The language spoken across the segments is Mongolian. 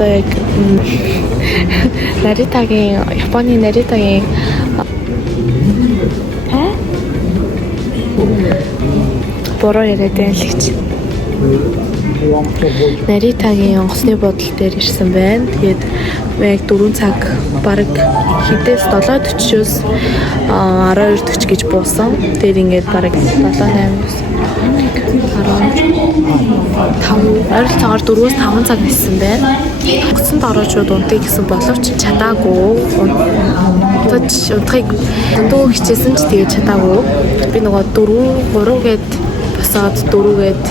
одоо яг Наритагийн Японы Наритагийн бороо яриад байна л гэж. Наритагийн онгоцны бодол дээр ирсэн байна. Тэгээд яг 4 цаг бараг хідээс 7:40-оос 12:40 гэж буусан. Тэгээд ингээд бараг 7:08-аас 5 4-өөс 5 цаг нисэн байна. Онгоцонд ороочод унтъя гэсэн боловч чадаагүй. Унтахыг дөндөө хичээсэн ч тэгээд чадаагүй. Би нөгөө 3 гээд босоод 4 гээд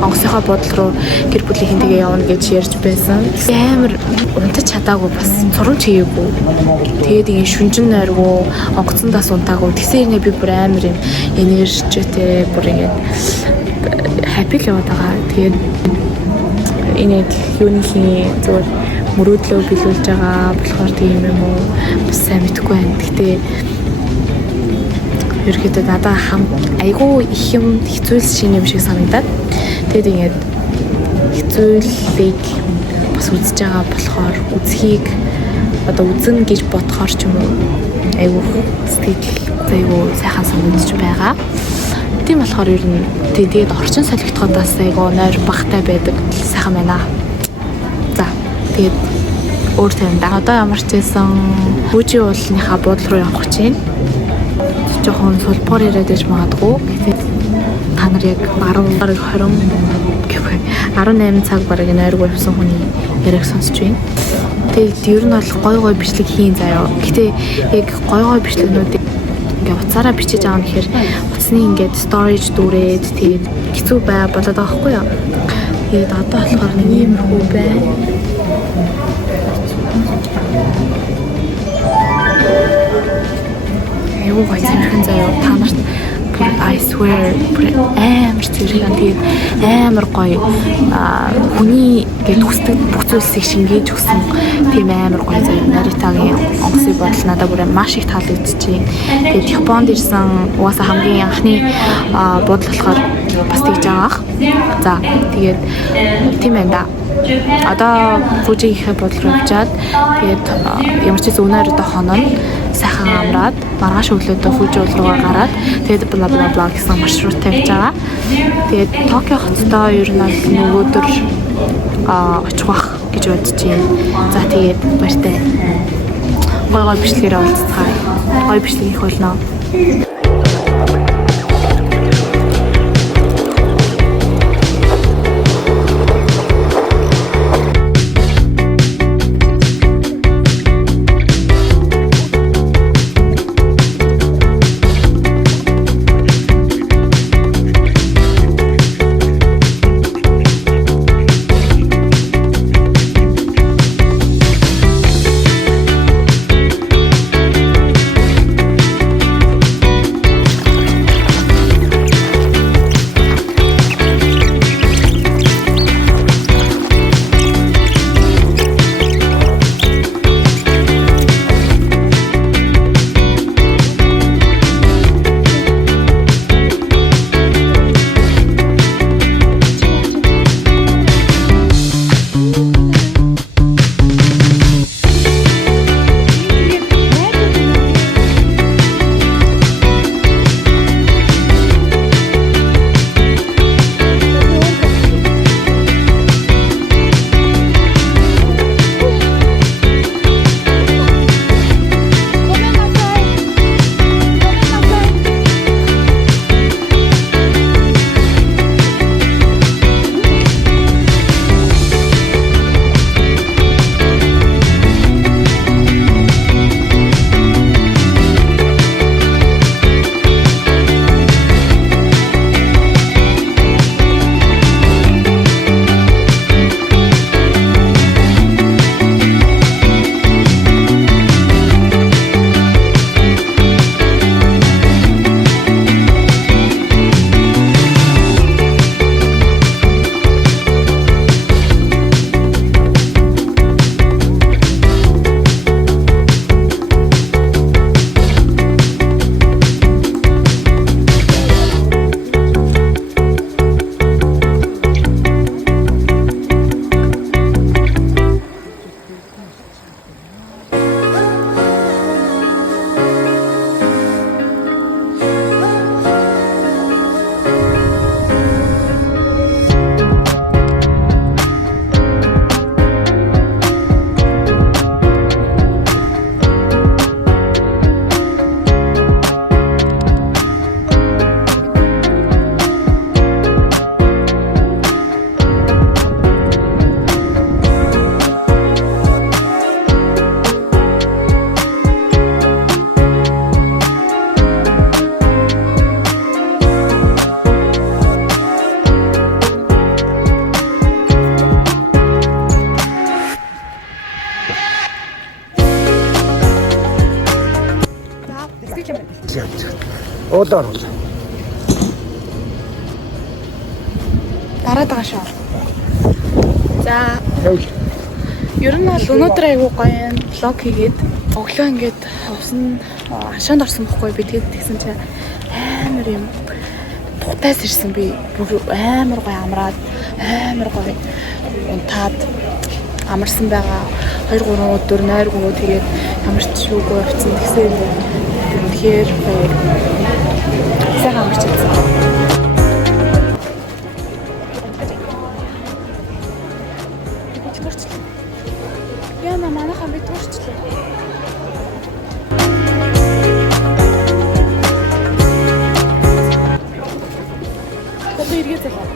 онгоцынхаа бодол руу гэр бүлийнхэнтэйгээ явна гэж ярьж байсан. Амар унтаж чадаагүй бас сурам чигээгүй. Тэгээд ингэ шүнжин нойргүй онгоцондоос унтаагүй. Тэсэрнээ би бүр амар юм энержитэй бүр ингэ happy л яваад байгаа. Тэгээд энэ юуны зүгээр мөрөөдлөө биелүүлж байгаа болохоор тийм юм уу бас сайн мэдэхгүй байна. Гэтэ ерөөхдөө надад айгүй их юм хэцүүл шинэ юм шиг санагдаад тэгээд ингээд хэцүүлийг бас үзэж байгаа болохоор үзхийг одоо үзэн гэж бодохоор ч юм уу айгүй сэтгэл айгүй сайхан санагдаж байгаа. Тийм болохоор ер нь тэгээд орчин солигдохоодаас айгүй нойр багтай байдаг сайхан байна. За тэгээд өөр таймда одоо ямар ч байсан хүүжийн уулынхаа буудлын руу явах гэж байна. Жохон сулбар яриад байж магадгүй. Гэтэл та нар яг 18 цаг бараг нойргүй явсан хүний яриаг сонсч байна. Тэгээд ер нь бол гой бичлэг хийн заяа. Гэтэ яг гой бичлэгнүүдийг ингээ утсаараа бичиж аав гэхээр утасны ингээд storage дүүрээд тэгээд хэцүү бай болоод байгаа хгүй юу. Тэгээд одоо болохоор иймэрхүү байна. Айгуу гоё зэрхэн заяа та нарт I swear амар зэрхэн тэгээд амар гоё хүний гээд хүсдэг бүх зүйлсийг шингээж өгсөн тийм амар гоё заяа. Наритагийн онгоцны бодол надад бүр маш их таалагдчихээн. Тэгээд Японд ирсэн угаасаа хамгийн анхны бодол болохоор бас тэгж байгаах. За тэгээд тийм байна да. Одоо Фужигийн бодол руу явчаад тэгээд ямар ч зүүнээр одоо хоноо сайхан амраад маргааш өглөөдөө Фужи уул руугаа гараад тэгээд бла бла бла гэсэн маршрут тавьж байгаа. Тэгээд Токио хоттой ер нь нөгөөдөр очих бах гэж бодож байна. За тэгээд баяртай. Гой бичлэгээрээ уулзцгаая. Гой бичлэг их болно. Уулаар. Дараад байгаа шүү. За, Явж. ер нь бол өнөөдөр аягүй гоё юм. Влог хийгээд өглөө ингээд усан хашаанд орсон бохгүй би тэгээд тэгсэн чинь амар юм тухтайс ирсэн би бүр амар гоё амраад амар гоё унтаад амарсан байгаа 2-3 өдөр нойргоо тэгээд ямар ч юугүй явцсан тэгсэн юм. Тэгэхээр сайн амарч чадсан. Яна манайхан би туурчлаа. Тэд иргээд байгаа.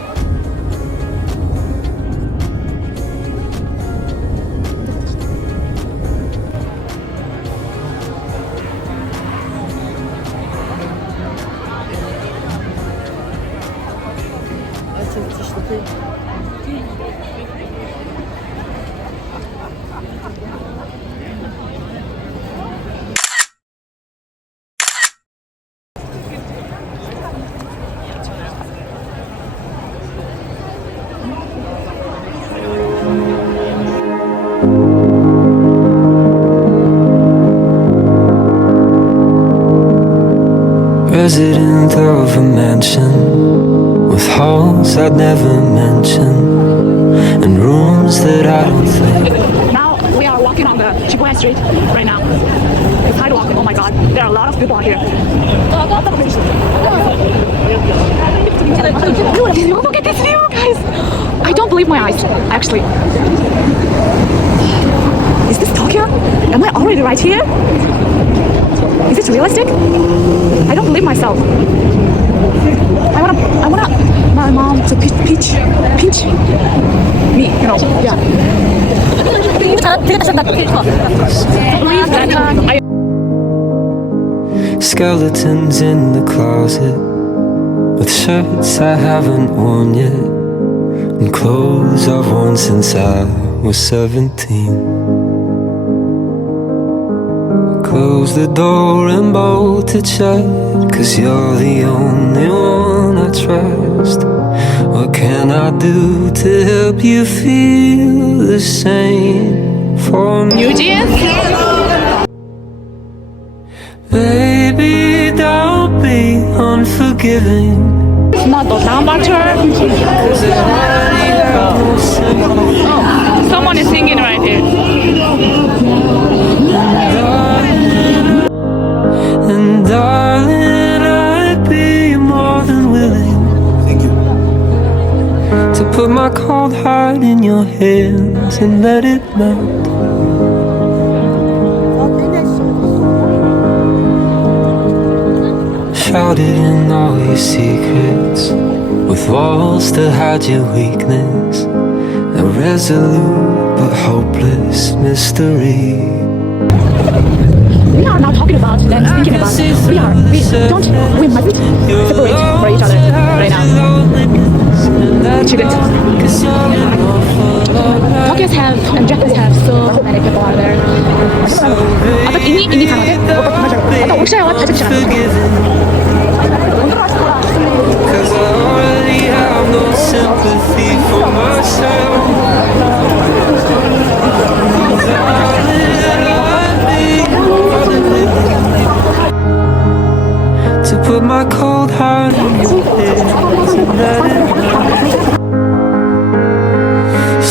Resident of a mansion with halls I'd never mention and rooms that I don't think. Now we are walking on the Shibuya Street right now. The sidewalk, oh my god, there are a lot of people here. Look at this view, guys! I don't believe my eyes, actually. Is this Tokyo? Am I already right here? Is it realistic? I don't believe myself. I wanna my mom to pinch me, you know. Yeah. Skeletons in the closet with shirts I haven't worn yet and clothes I've worn since I was 17. Close the door and bolt it shut, 'cause you're the only one I trust. What can I do to help you feel the same for me? Eugene? Baby, don't be unforgiving. It's not the number. Someone is singing right here. And darling, I'd be more than willing to put my cold heart in your hands and let it melt. Shout it in all your secrets, with walls to hide your weakness, a resolute but hopeless mystery. We are not talking about and thinking about. We must separate for each other right now. We shouldn't. Tokyo's have and Japan's have so many people out there. 아까 이미 다 맞아. 아까 옥샤와 다졌잖아. Cause I already have no sympathy for myself. To put my cold heart in your hands and let it melt.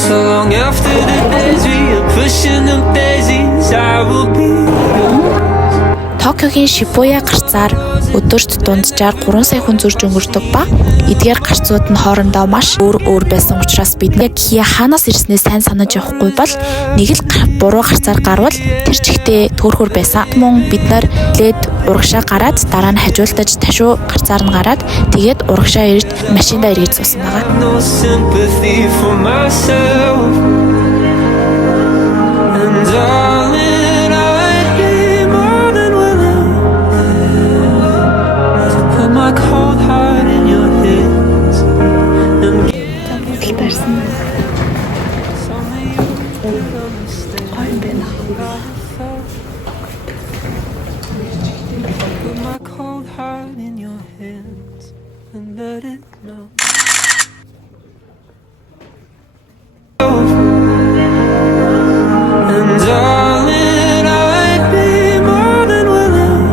So long after the days we are pushing the daisies, I will be yours. Токиогийн Шибуя гарцаар өдөрт дунджаар 3 сая хүн зурж өнгөрдөг ба эдгээр гарцууд нь хоорондоо маш өөр байсан учраас бид яг хаанаас ирснээ сайн санаж явахгүй бол нэг л буруу гарцаар гарвал тэр чигтээ төөрхөр байсан. Мөн бид нар лед урагшаа гараад дараа нь хажуулдаж ташуу гарцаар нь гараад тэгээд урагшаа ирж машиндаа эргэж суусан байгаа. No sympathy for myself. And darling, I'd be more than willing to put my cold heart in your hands and Таарсан. Гоё байна. put my cold heart in your hands and let it melt. And darling, I'd be more than willing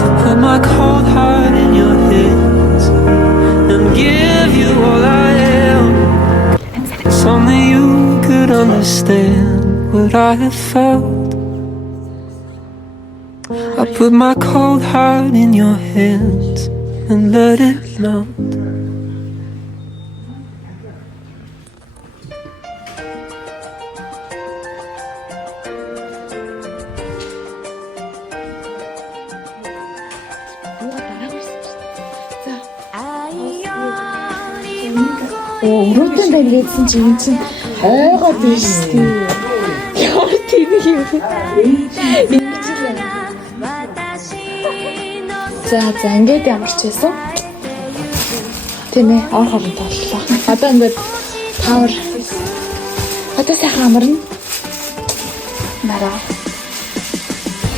to put my cold heart in your hands and give you all I am. If only you could understand what I have felt. I put my cold heart in your hands and let it melt. Өрөөдөн байна гэсэн чи энэ чинь хайгаад байна шүү дээ. Ямар тийм юм бэ? Ингэж л байна. За ингээд ямар ч байсан. Тийм ээ, ор хорон толлоо. Одоо ингээд тавар. Одоо сайхан амарна. Нараа.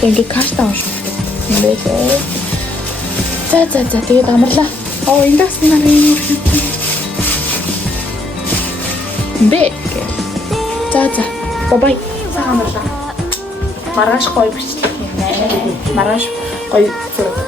Ингээд карта унших. Ингээд. За тэгээд амарлаа. Оо индекс нараа юм уу? Бэ. За. Бабай. Сайхан амарлаа. Маргааш гоё бичлэг юм байна. Маргааш гоё зураг.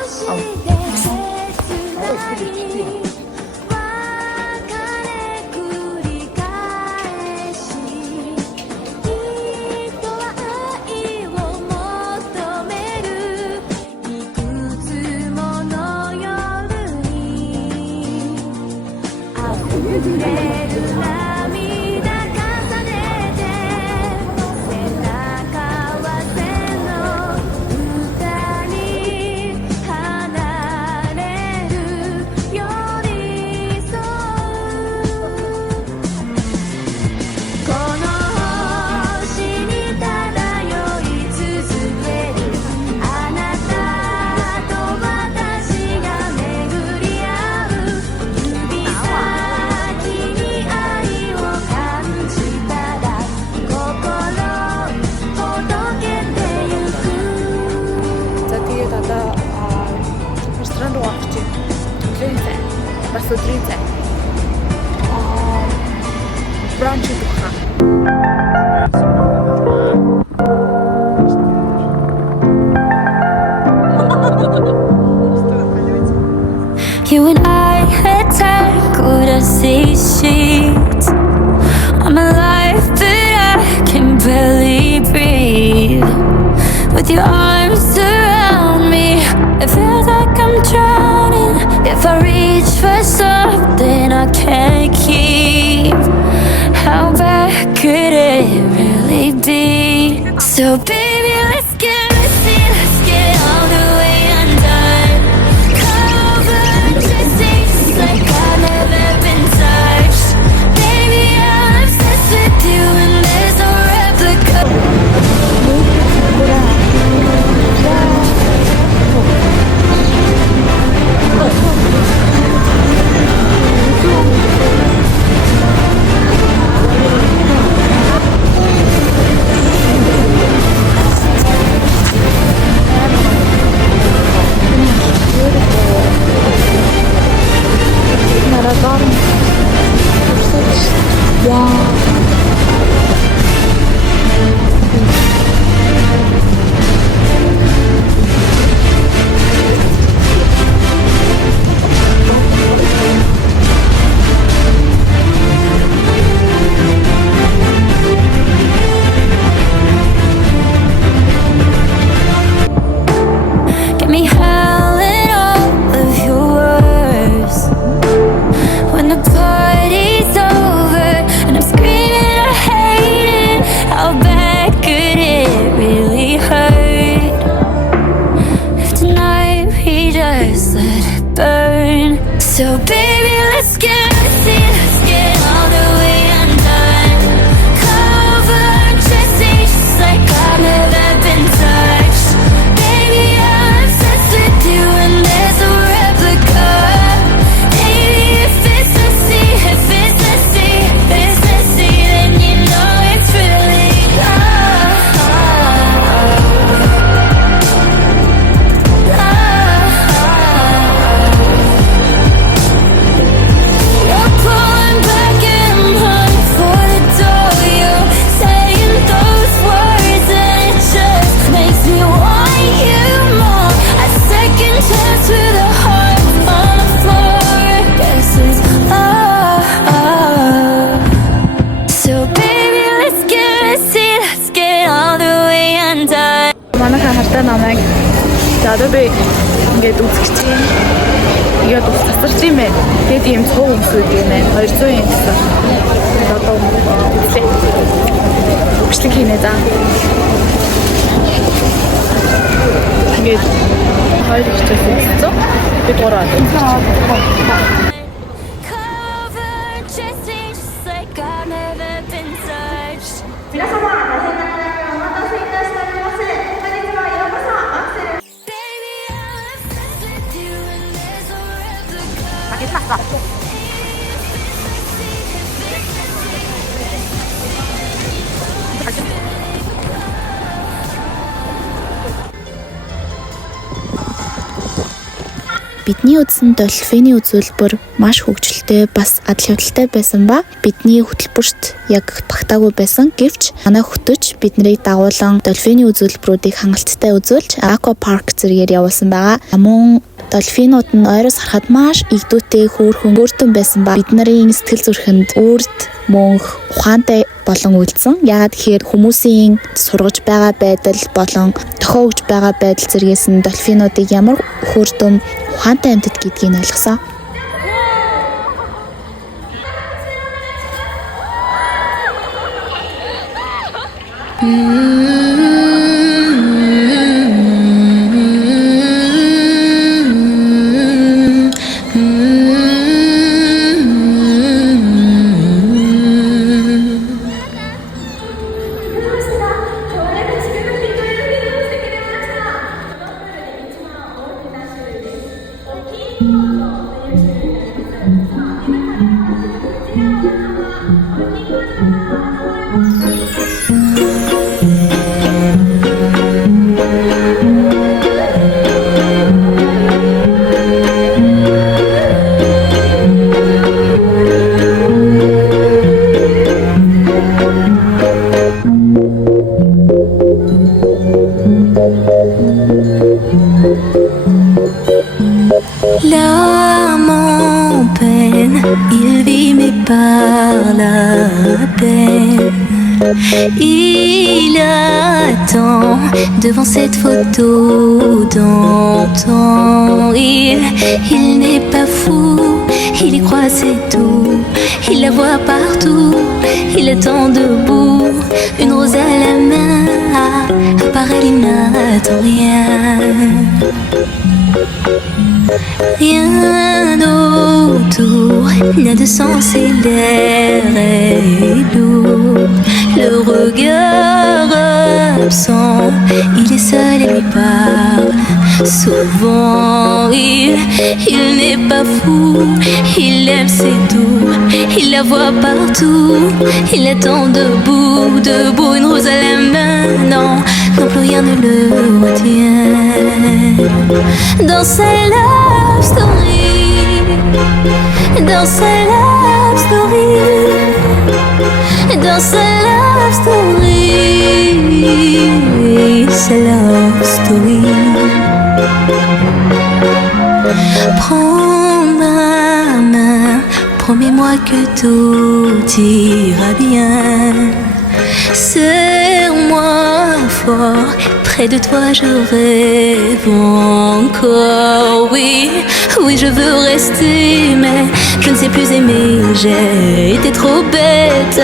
You and I had tackled a sea sheet. I'm alive, but I can barely breathe. With your arms around me, it feels like I'm drowning. If I reach for something I can't keep, how bad could it really be? So baby, let's get messy, let's get all the way undone. Covered in things like I've never been touched. Baby, I'm obsessed with you and there's no replica. Me howling all of your words when the party's over and I'm screaming I hate it. How bad could it really hurt if tonight we just let it burn? So baby, let's get messy, let's get all the way undone. Covered Jesse just like I've never been touched. Baby, I'm obsessed with you and there's no replica. Baby, if it's messy, if it's messy, if it's messy, then you know it's really love. манайхаа хартаа намайг за одоо би ингээд үзэж чинь яа дуус тасарч юм байна. Тэгээд ийм цог өмсөд юм байна. 200 yen гэсэн. Одоо үзлээ. Бичлэг хийнэ за. Ингээд хоёр ихчээс үзсэн. Би гурав. Covered, chasing just like I've never been touched. 皆様、大変ながらお待たせいたしております。本日はようこそアクセル Baby, I'm obsessed with you and there's no replica. Бидний үзсэн долфины үзүүлбэр маш хөгжилтэй бас адал хөвдөлтэй байсан ба бидний хөтөлбөрт яг багтаагүй байсан. Гэвч манай хөтөч биднийг дагуулan долфины үзүүлбэрүүдийг хангалттай үзүүлж аква парк зэргээр явуулсан байгаа. Мөн долфинууд нь ойроос харахад маш игдүүтэй хөөрхөн өөртөн байсан ба бидний сэтгэл зүрхэнд үрд мөнх ухаантай болон үлдсэн. Яагаад гэхээр хүмүүсийн сургаж байгаа байдал болон тохиогж байгаа байдал зэргээс нь долфинуудыг ямар хөөртөм ухаантай амьтад гэдгийг ойлгосон. L'âme en peine, il vit mais par la peine. Il attend devant cette photo d'antan. Il n'est pas fou, il y croit c'est tout. Il la voit partout, il attend debout. Une rose à la main, à part elle il n'attend rien. Rien autour n'a de sens et l'air est lourd. Le regard absent, il est seul et lui parle. Souvent il n'est pas fou, il aime c'est tout. Il la voit partout, il attend debout, debout, une rose à la main. Non, non plus rien ne le retient. Dans sa love story, dans sa love story, dans sa love story, sa love story. Prends ma main, promets-moi que tout ira bien. Serre-moi fort, près de toi je rêve encore. Oui, oui je veux rester, mais je ne sais plus aimer. J'ai été trop bête.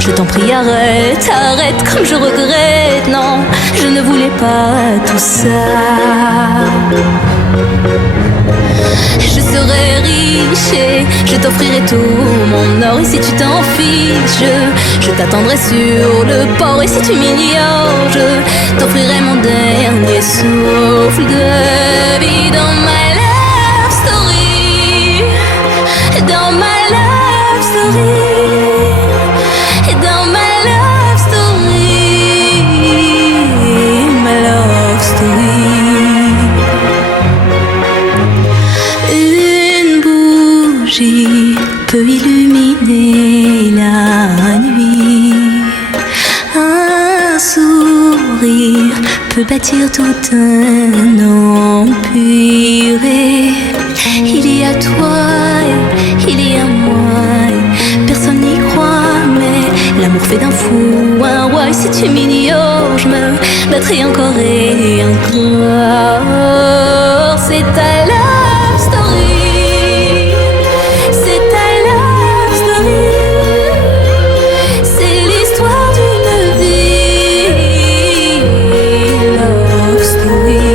Je t'en prie arrête, arrête comme je regrette. Non, je ne voulais pas tout ça. Je serai riche et je t'offrirai tout mon or. Et si tu t'en fiches, je t'attendrai sur le port. Et si tu m'ignores, je t'offrirai mon dernier souffle de vie. Dans ma love story, dans ma love story, dans ma love story, ma love story. Une bougie peut illuminer la nuit. Un sourire peut bâtir tout un empire. Et il y a toi, et il y a moi. Personne n'y croit, mais l'amour fait d'un fou un roi. Et si tu m'ignores, je me battrai encore et encore. C'est ta love story. C'est ta love story. C'est l'histoire d'une vie. Love story.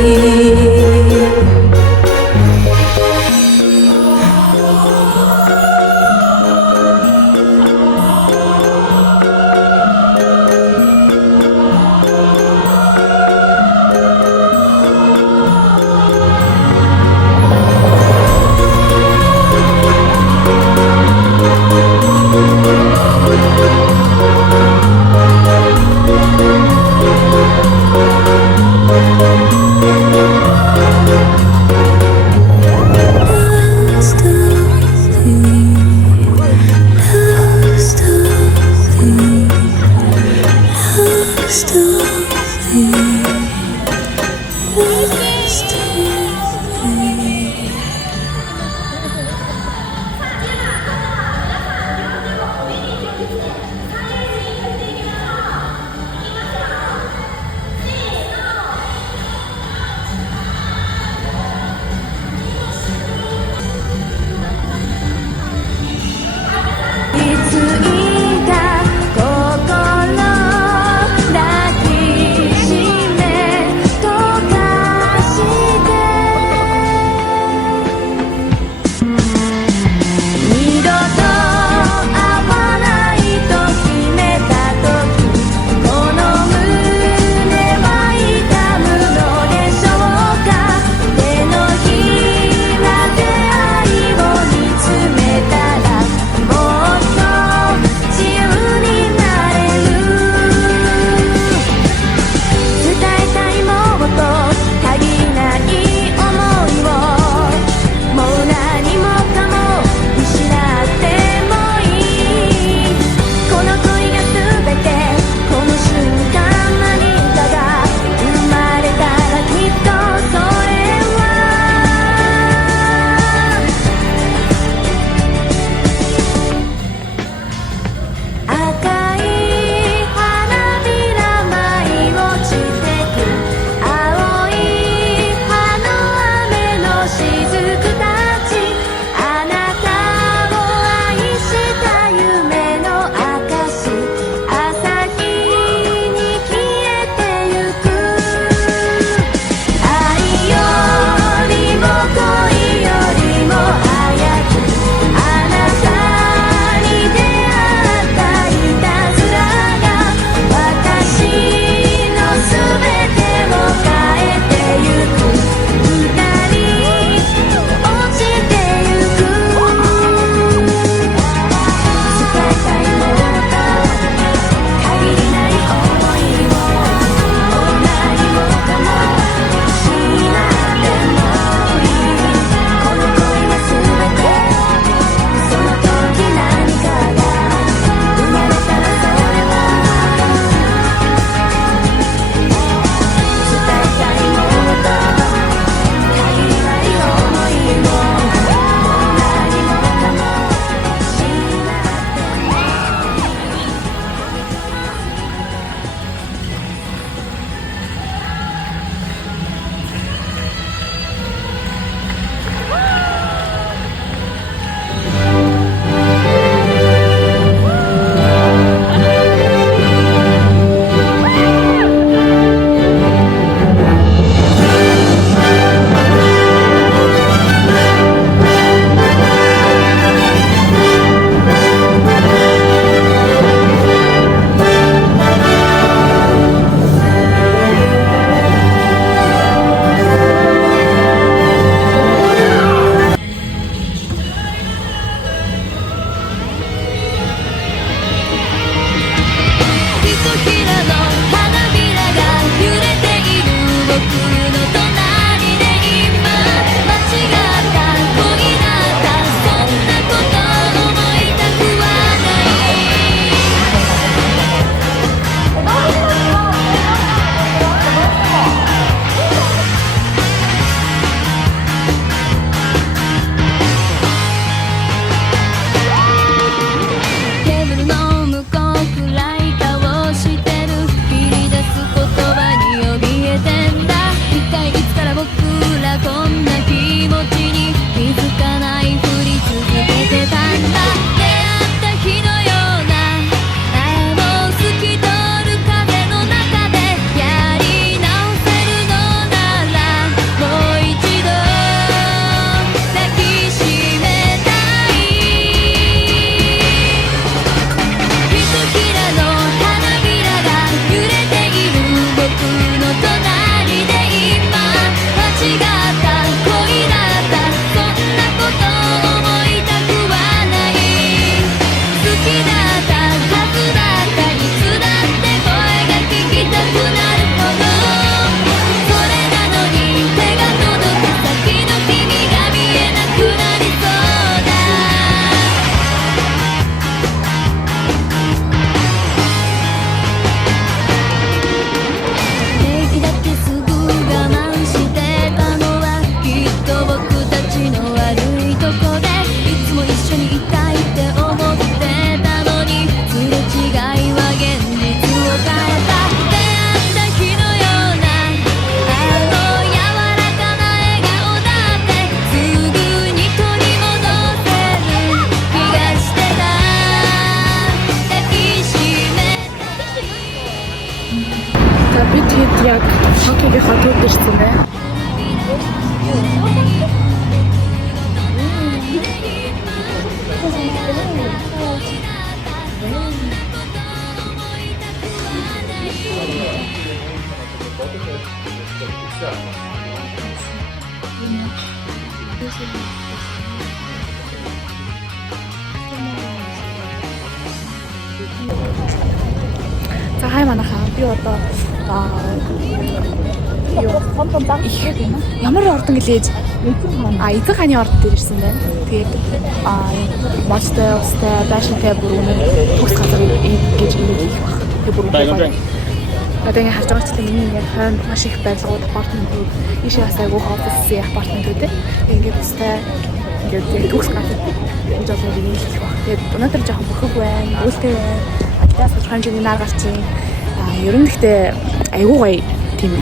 За би тэгэд яг Токиогийнхоо төв ирсэн байна. За хай манайхаа би одоо ямар ордон гэлээж эзэн хааны ордон дээр ирсэн байна. Тэгээд модтой устай байшинтай бүр үнэ төгс газар гэж хэлэх баг. Тэгээд бүр одоо ингэ харж байгаа ч гэсэн миний ингэ хойно маш их барилгууд апартментууд ийшээ бас айгүй офис апартментууд ингээд устай ингээд төгс газар гэж олоод хэлэх баг. Тэгээд өнөөдөр жоохон бөхөг байна, үүлтэй байна. Адилаас хонжины нар гарчин. Ер нь гэхдээ айгүй гоё тийм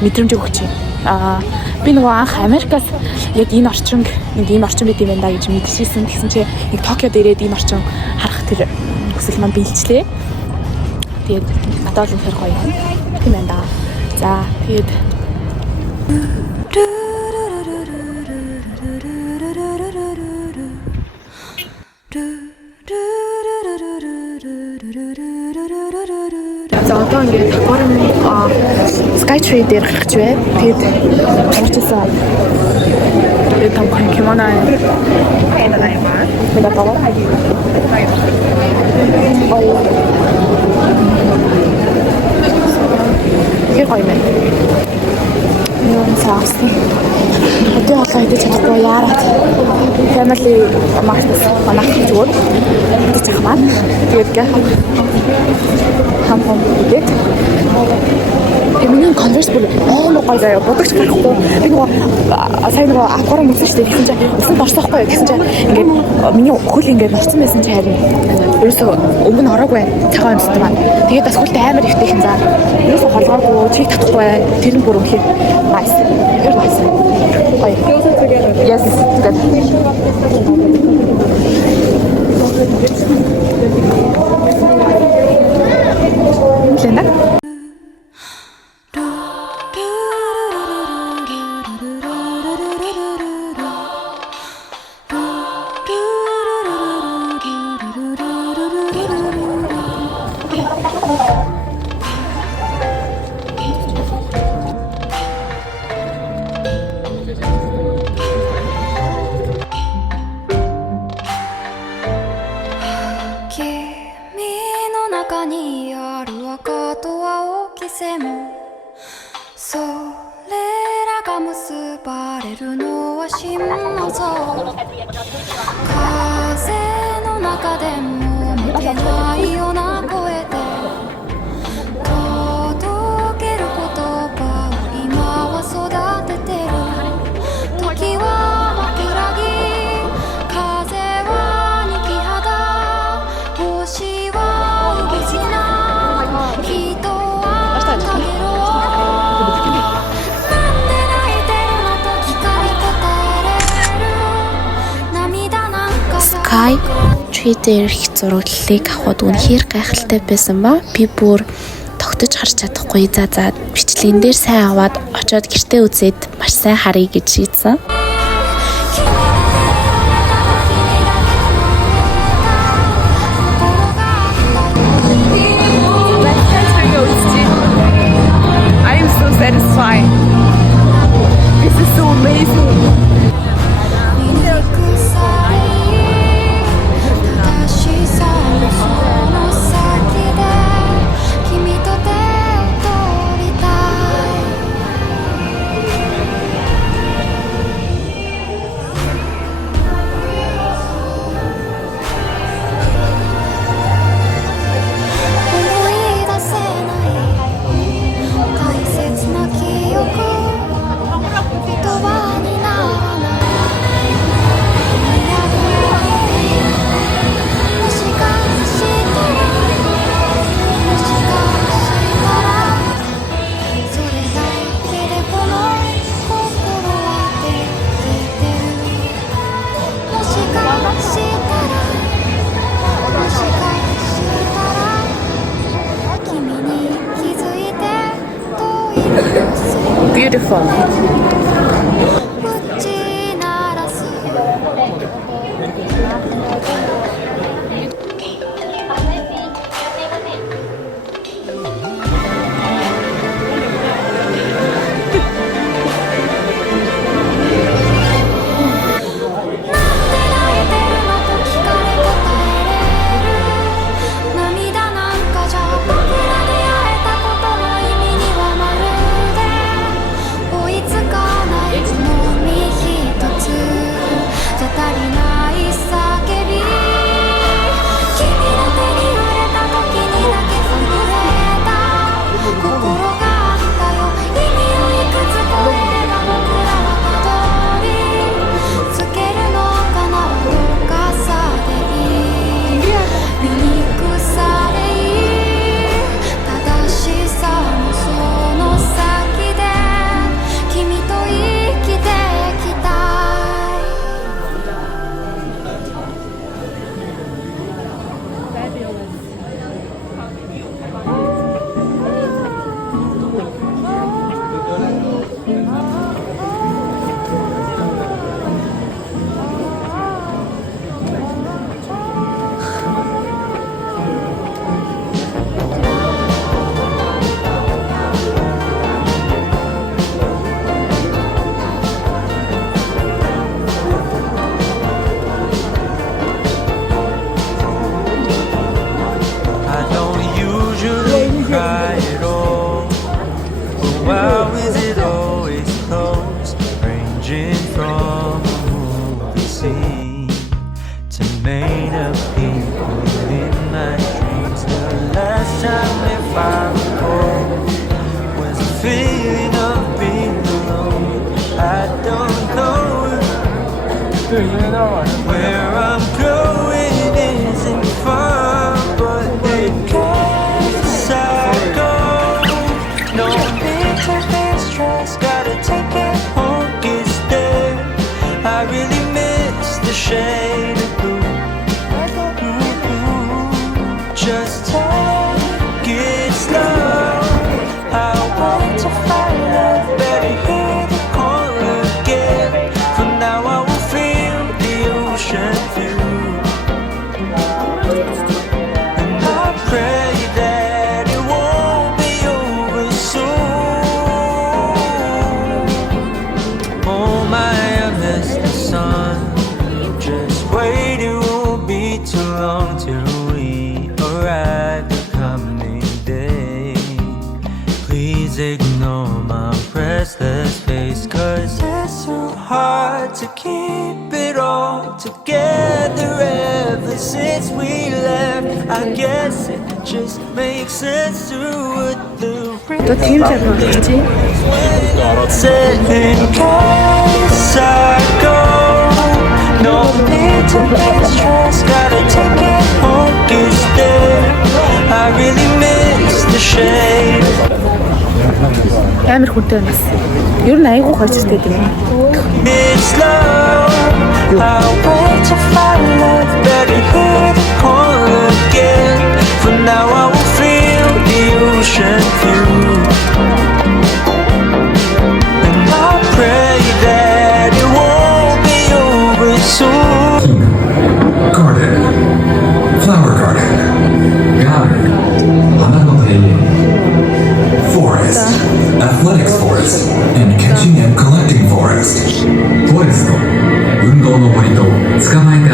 мэдрэмж өгч байна. Би нөгөө анх Америкаас яг энэ орчин нэг ийм орчин байт юм байна да гэж мэдчихсэн. Тэгсэн чинь нэг Токиод ирээд энэ орчин харах тэр хүсэл маань биелжлээ. Тэгээд надад л үнэхээр гоё юм байна да. За тэгээд за одоо ингээд орон Skytree дээр гарч байна. Тэгээд орчихсан. Тэгээд том кимоно хайнаа. Тэгээд одоо яг гоё юм. Юу саасан. Одоо олоо идэж чадахгүй яараад. Family market манайх гэж өгөөд идэж байгаа маань. Тэгээд хамхам идээд миний Converse бүр амар гоё заяа будагч гарахгүй. Би нөгөө сайн нөгөө аквариум үзсэн шүү дээ. Тэгсэн чинь усан орсоохгүй юу гэсэн чинь ингээд миний хөл ингээд орсон байсан чинь харин ерөөсөө өнгө нь ороогүй цагаан өмсдөг маань. Тэгээд бас хөлтэй амар ихтэйхэн заа. Ерөөсөө холгоогүй, чиг татахгүй. Тэр нь бүр үнхээр nice. Тэр nice. Гоё. Yes, good. Лена? Skytree дээр их зураглалыг авахд үнэхээр гайхалтай байсан ба би бүр тогтож харж чадахгүй. За бичлэгэн дээр сайн аваад очиод гэртээ үзээд маш сайн харъя гэж шийдсэн. I am so satisfied. This is so amazing. beautiful. Where I'm going isn't far, but in case I go, no need to be stressed. Gotta take it home, get there. I really miss the shade of blue. Just take it slow. I want to find love, better hear the call again. For now I will feel the ocean view, and I pray that it won't be over soon. Oh my, I miss the sun. Just wait, it won't be too long till we arrive the coming day. Please ignore my restless face, 'cause it's so hard to keep it all together ever since we left. I guess it just makes sense to what the 너 뒤로 잘 보겠지? said in case I go. No need to be stressed, gotta take it home, get there. I really miss the shade. амар хүнтэй байна. Ер нь айгүй гарч ирдэг юм. It's slow. I'll wait to find love, better hear the call again. For now I will feel the ocean view, and I pray that it won't be over soon. Garden, flower garden, garden, forest, athletics forest, and catching and collecting forest. Forest, 運動の森と捕まえて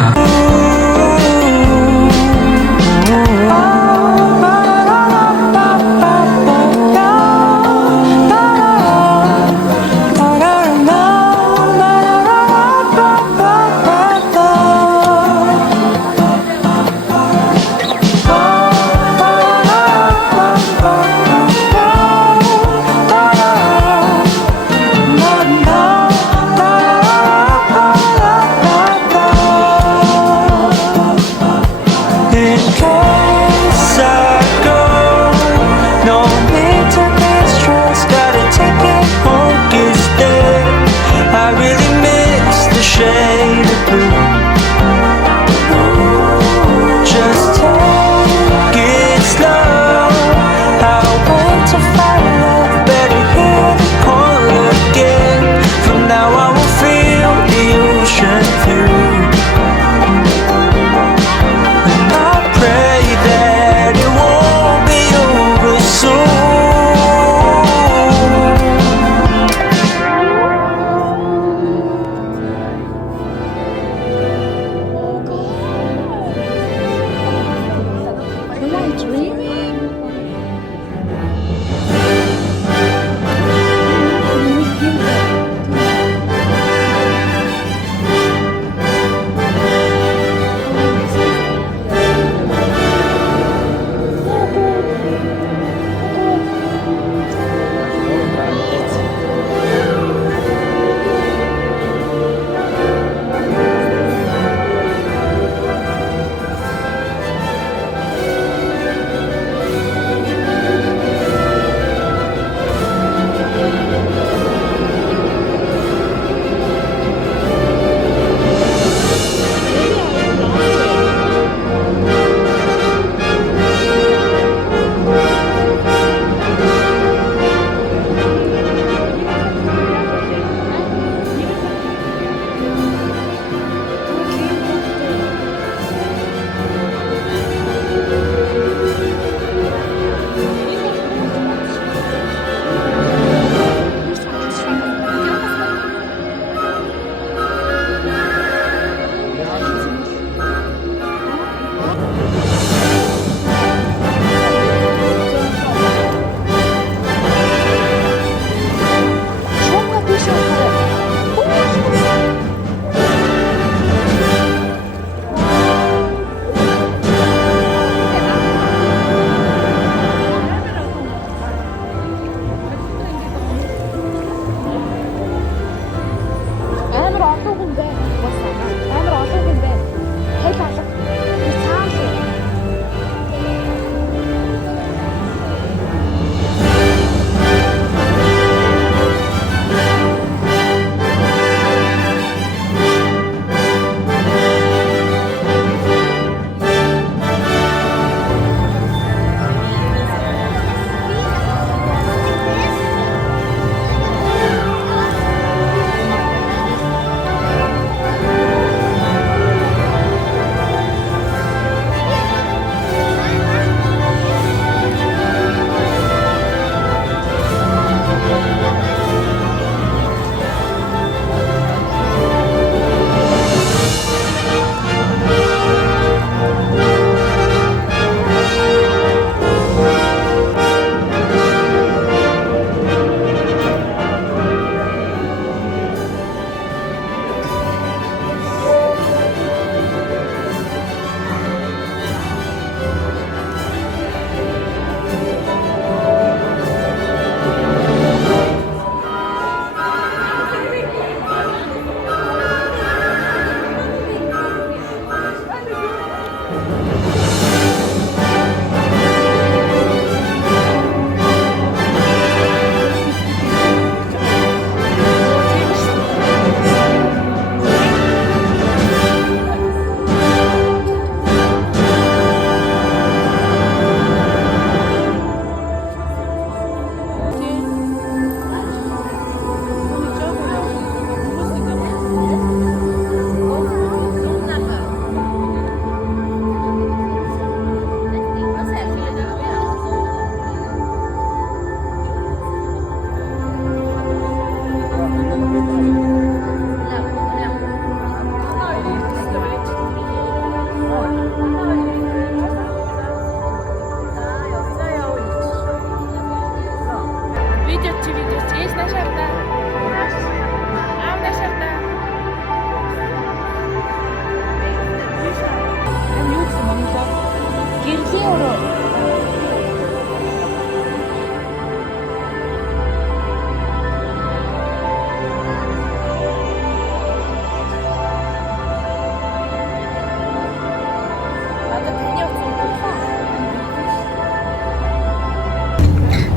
I'll wait to find love, better hear the call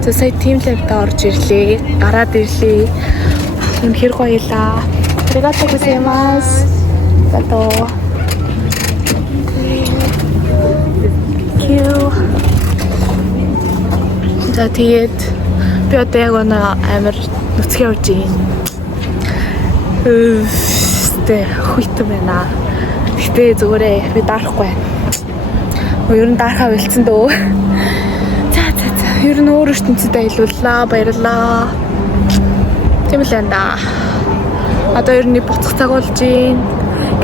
За сая team lab-д орж ирлээ. Гараад ирлээ. Үнэхээр гоёлаа. Arigatou gozaimasu. Бато. За тэгээд би одоо яг амар нүцгэн урж юм. Тэ хуйтан байна. Гэтэ зүгээрээ би дарахгүй байна. Ер нь дарахаа болцсон дөө. За. Ер нь өөр ертөнцид аялууллаа. Баярлалаа. Тийм л энэ да. Одоо ер нь буцах цаг болж байна.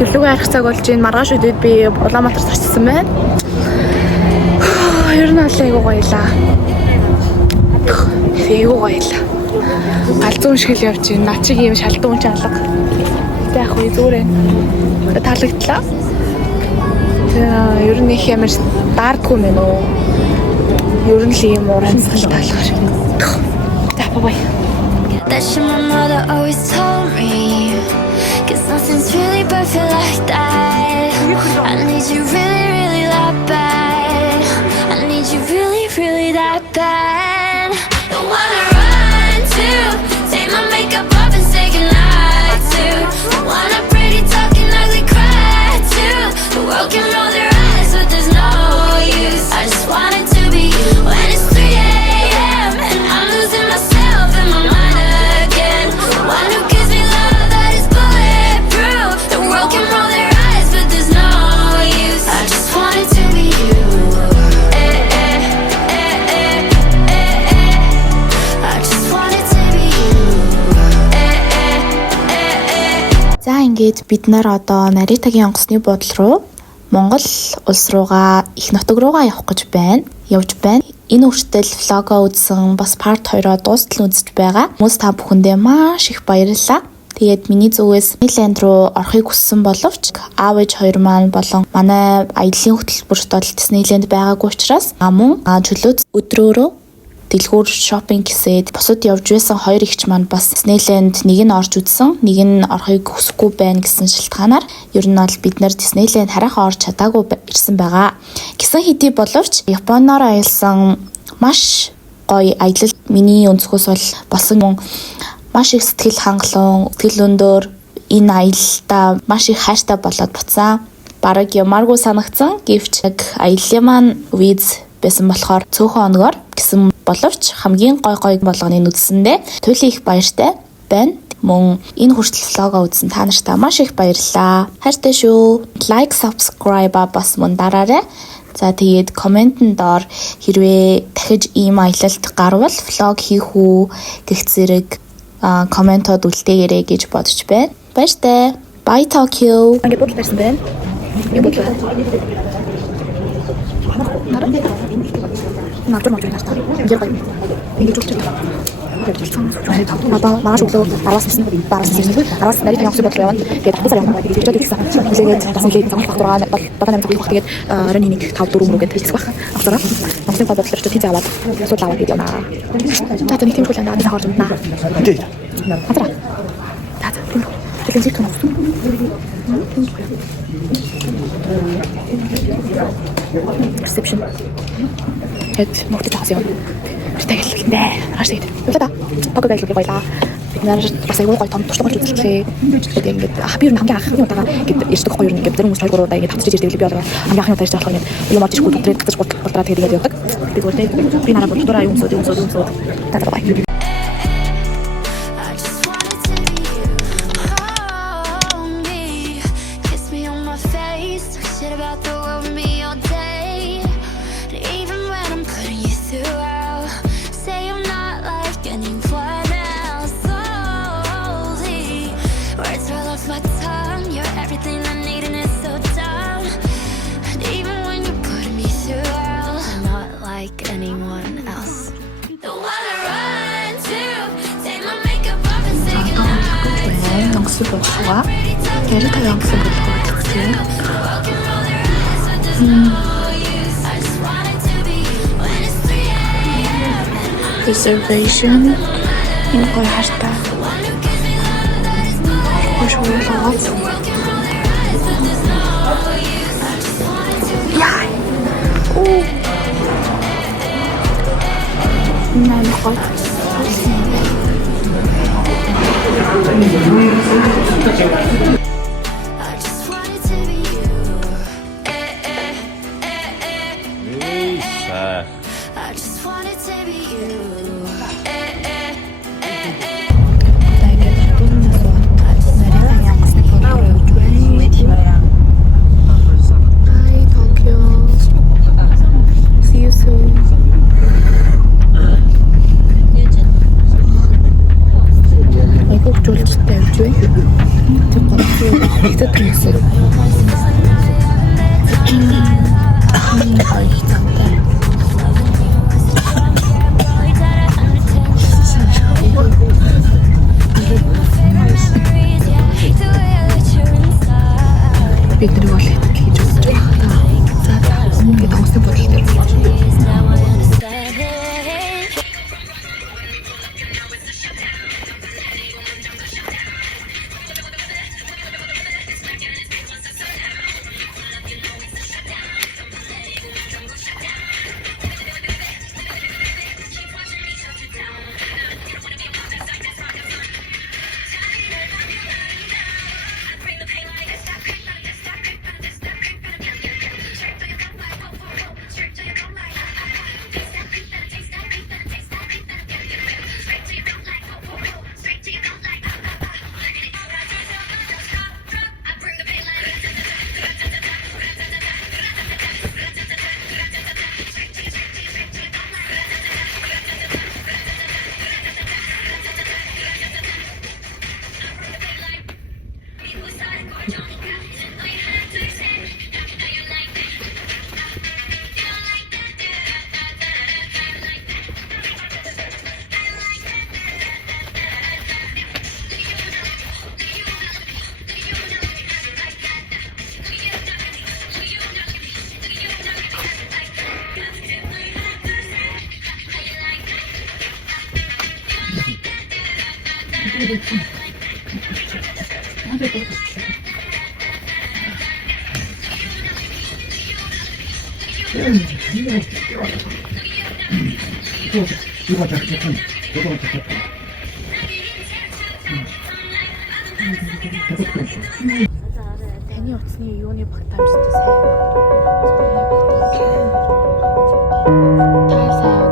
Гэрлүүгээ арих цаг болж байна. Маргааш өдөөд би Улаанбаатар зорчсон байна. Ер нь алайгуу гоёлаа. Эйгүү гоёлаа. Галзуун шиг л явж байна. Наа чиг юм шалдуун ч алга. Тэ яг үе зүгээрээ таалагдлаа. Ер нь их ямар даардгүй мэн үү. Ер нь л юм урамсгал таалах шиг. За бай. That shit my mother always told me, 'cause nothing's really perfect like that. I need you really, really that bad. I need you really, really that bad. Don't wanna run to, take my makeup off and say goodnight to. Don't wanna pretty talking ugly cry to. The world can roll their eyes but there's no use. I just want it to be you. When it's 3 a.m. and I'm losing myself in my mind again. One who gives me love that is bulletproof. The world can roll their eyes but there's no use. I just want it to be you. I just want it to be you. За ингээд бид нар одоо Наритагийн онгоцны буудлын руу Монгол улс руугаа их нутаг руугаа явах гэж байна. Явж байна. Энэ үртэл влогоо үзсэн бас part 2-оо дуустал үзэж байгаа. Хүмүүс та бүхэндээ маш их баярлалаа. Тэгээд миний зүгээс Нидерланд руу орохыг хүссэн боловч аав ээж хоёр маань болон манай аяллаа хөтөлбөрт бол Disneyland байгаагүй учраас мөн чөлөөт өдрөөрөө дэлгүүр шопинг гэсээд босод явж байсан хоёр ихч маань бас Disneyland нэг нь орж үзсэн, нэг нь орохыг хүсэхгүй байна гэсэн шалтгаанаар ер нь бол бид нар Disneyland хараахан орж чадаагүй ирсэн байгаа. Гэсэн хэдий боловч Японоор аялсан маш гоё аялал миний өнцгөөс бол болсон юм. Маш их сэтгэл хангалуун, сэтгэл өндөр энэ аялалтаа маш их хайртай болоод буцаа. Бараг ямааргүй санагдсан. Гэвч аяллаа маань виз байсан болохоор цөөхөн оногоор гэсэн боловч хамгийн гой болгоныг үзсэндээ туйлын их баяртай байна. Мөн энэ хүртэл влогоо үзсэн та нартай маш их баярлалаа. Хайртай шүү. Like, subscribe бас мөн дараарай. За тэгээд комментэн доор хэрвээ дахиж ийм аялалт гарвал влог хийх үү гэх зэрэг комментод үлдээгээрэй гэж бодож байна. Баяртай. Bye Tokyo. Ингээд бодлоо тарьсан байна. Ингээд бодлоо. Натур мод байна. Ингээд гоё. Ингээд зүгт. Одоо маш өглөө 10-аас 10-аас нарийн явах бодлоо явна. Тэгээд хацаар явна. Тэгээд тэгсэн. Тэгээд тасан лээ цаг фактураа багтаа цаг тэгээд оройн нэг 5-4 мөрөг гэдэг хэлцэх баг. Авсараа. Монголын бодлоо ч тийм заавал асуудал аваад явна. За тийм тийм хүлэн аваад захаар юмнаа. Тий. Хацаа. За тийм. Тэгээд зэрэг юм. Reception. Хэд мөхөд тагс юм. Тэгэлгэнэ. Хашиг. Үлээ та. Погод айлгүй гоёлаа. Бид нар бас аягүй гоё том туршлага болж үзлээ. Тэгээд ингээд би ер нь хамгийн анхны удаага ингээд ирдэг гоё ер нь ингээд зарим хүмүүс 2-3 удаа ингээд хамтарч ирдэг би бол хамгийн анхны удаа ирж байгаа юм. Юм орж ирэх хөдлөд гацж гутраа тэгээд ингээд явдаг. Би зүгээр би нараа боддороо юм сууд. Тасаа бай. I just want it to be you. Hold me, kiss me on my face, talk shit about the world with me all day. And even when I'm putting you through, say I'm not like anyone else. Slowly, words roll off my tongue. You're everything I need and it's so dumb. And even when you're putting me through, I'm not like anyone else. Don't wanna run онгоцны бодлогоо. Яриг тавь онгоцны бодлогоо гэсэн. Reservation энэ гой хартаа. Хош болоод. Яа. Оо. Наа гой. I just wanted to be you. I just wanted to be you. Hi Tokyo. See you soon. Айгуух жуулчтай явж байна. Тэг гонцоо хитад гэсэн. Ай хитантай. Бид нар бол хитад хийж үзэж байгаа. За ингээд онгоцны бодол дээр болж байна. Таны утасны юуны багтаамжтай сайн. Та сайн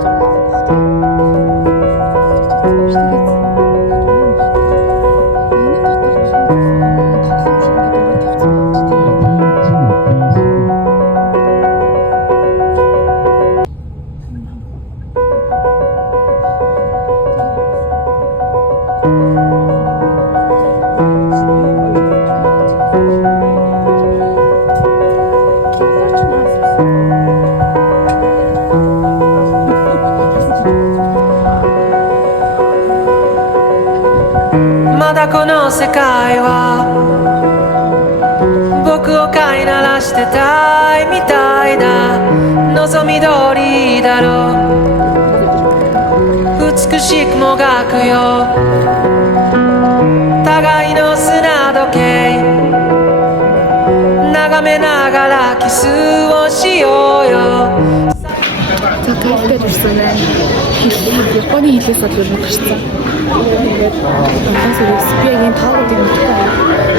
まだこの世界は僕を飼いならしてたいみたいな望み通りだろう美しくもがくよ互いの砂時計眺めながらキスをしようよ За тайлбар ирсэн байна. Японы хэлээс бол юу гарсан. Тэгээд одоос ирээс би яг энэ тоогод юм байна.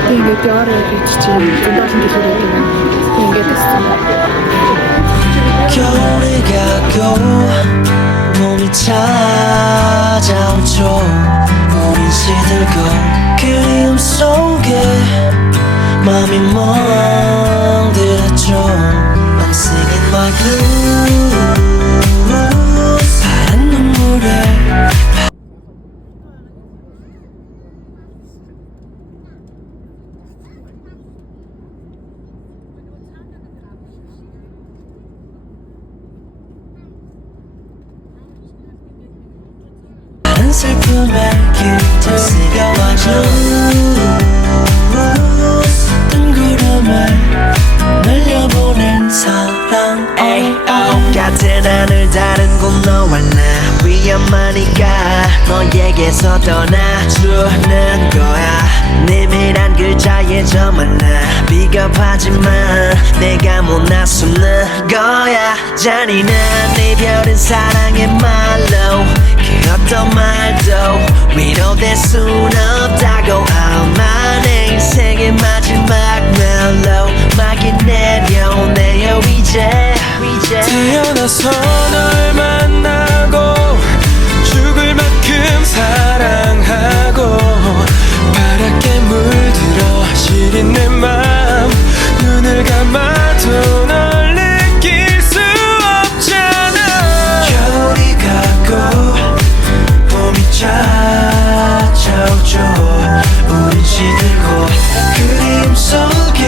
Би ингээд яараа гэж чинь зөндөл хэлээр байдаг. Би ингээд байсан. 겨울이 가고 몸이 찾아오죠 우린 시들고 그리움 속에 맘이 멍들었죠 I'm singing my blues 파란 눈물에 슬픔에 길을 새겨와줘 같은 하늘 다른 곳 너와 나 위험하니까 너에게서 떠나주는 거야 내밀한 글자에 저만 나 비겁하지만 내가 못 나서는 거야 잔인한 이별은 사랑의 말로 그 어떤 말도 위로될 순 없다고 아마 내 인생의 마지막 멜로 막이 내려오네요 이제 태어나서 널 만나고 죽을 만큼 사랑하고 파랗게 물들어 시린 내 맘 눈을 감아도 널 느낄 수 없잖아 겨울이 가고 봄이 찾아오죠 우린 시들고 그림 속에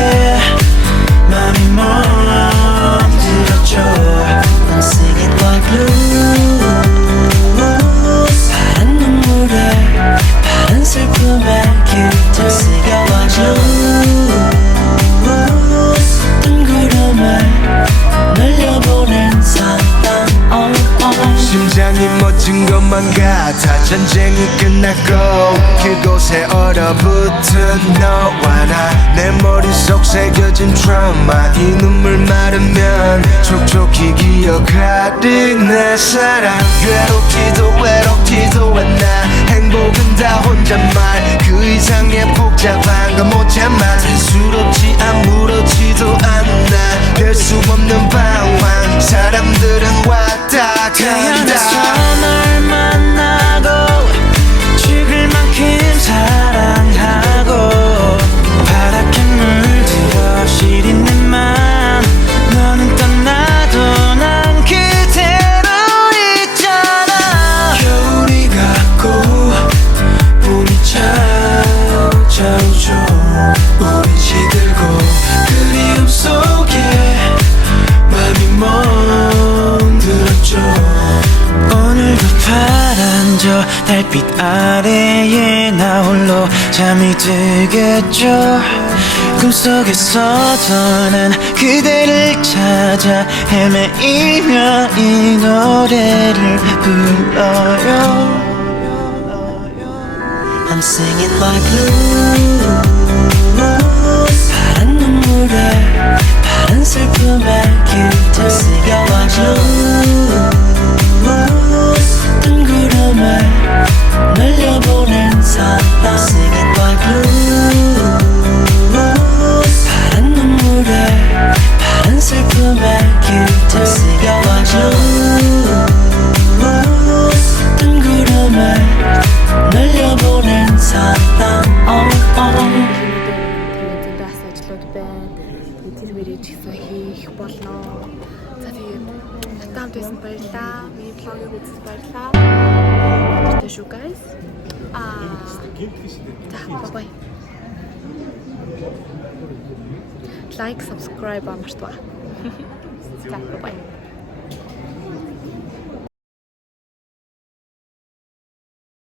맘이 멍들었죠 I'm singing like blues 파란 눈물에 파란 슬픔에 깃들 Singing like blues 뜬구름에 날려보낸 사랑 심장이 멎은 것만 같아 전쟁이 끝났고 그곳에 얼어붙은 너와 나 내 머릿속 새겨진 트라우마 이 눈물 마르면 촉촉히 기억하는 내 사랑 괴롭지도 외롭지도 않아 행복은 다 혼잣말 그 이상의 복잡한 건 못 참아 대수롭지 아무렇지도 않아 될 수 없는 방황 사람들은 왔다 간다 널 만나고 죽을 만큼 사랑하고 파랗게 물들어 시린 내 맘 너는 떠나도 난 그대로 있잖아 겨울이 가고 봄이 찾아오죠 우린 시들고 그리움 속에 맘이 멍들었죠 오늘도 파란 저 달빛 아래에 나 홀로 잠이 들겠죠 꿈속에서도 난 그대를 찾아 헤매이며 이 노래를 불러요 I'm singing like blues 파란 눈물에 파란 슬픔에 깃들 Singing like blues 뜬구름에 날려보낸 사랑 Singing like blues 파란 눈물에 파란 슬픔에 깃들 Singing like blues 뜬구름에 날려보낸 사랑 зөндөөс ажлууд байна. Тэр мөрөж ихсэн хийх болно. За тэгээд хамт байсан баярлалаа. Миний блогийг үзсэн баярлалаа. Баярлалаа шүү guys. Bye. Like, subscribe мартваа. За bye.